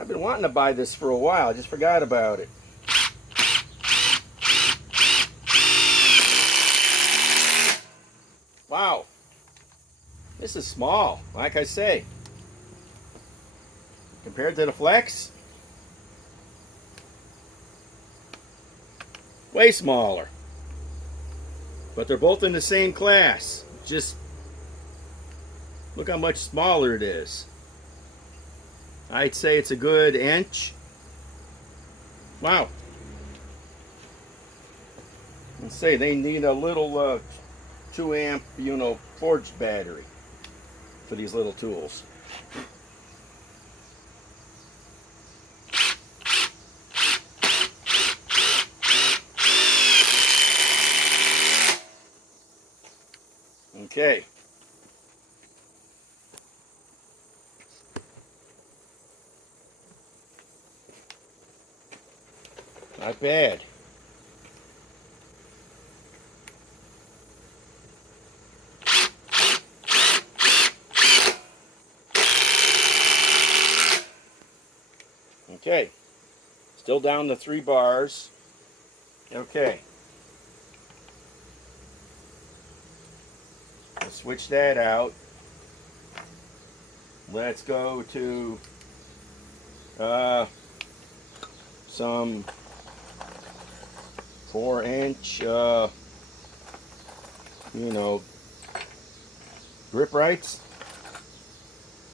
I've been wanting to buy this for a while. I just forgot about it. Wow. This is small, like I say. Compared to the Flex, way smaller. But they're both in the same class. Just look how much smaller it is. I'd say it's a good inch. Wow. Let's say they need a little 2 amp, forged battery for these little tools. Okay. Not bad. Okay. Still down to 3 bars. Okay. Let's switch that out. Let's go to some 4-inch, grip rights.